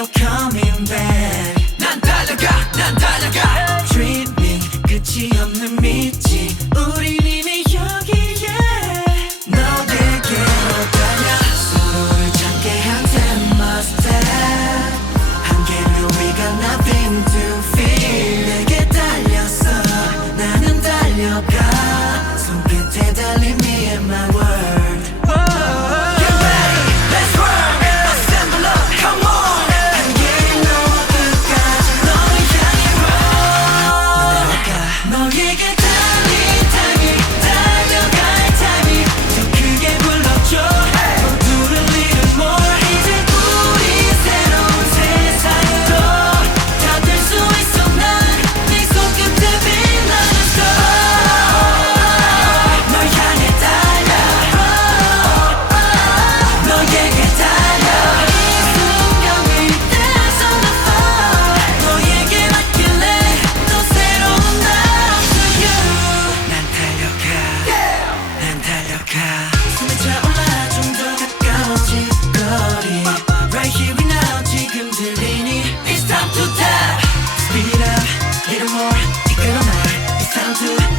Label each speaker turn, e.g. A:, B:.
A: 부족한
B: Right here and now 지금 들리니 It's time to
C: Speed up, little more 이끌어 It's time to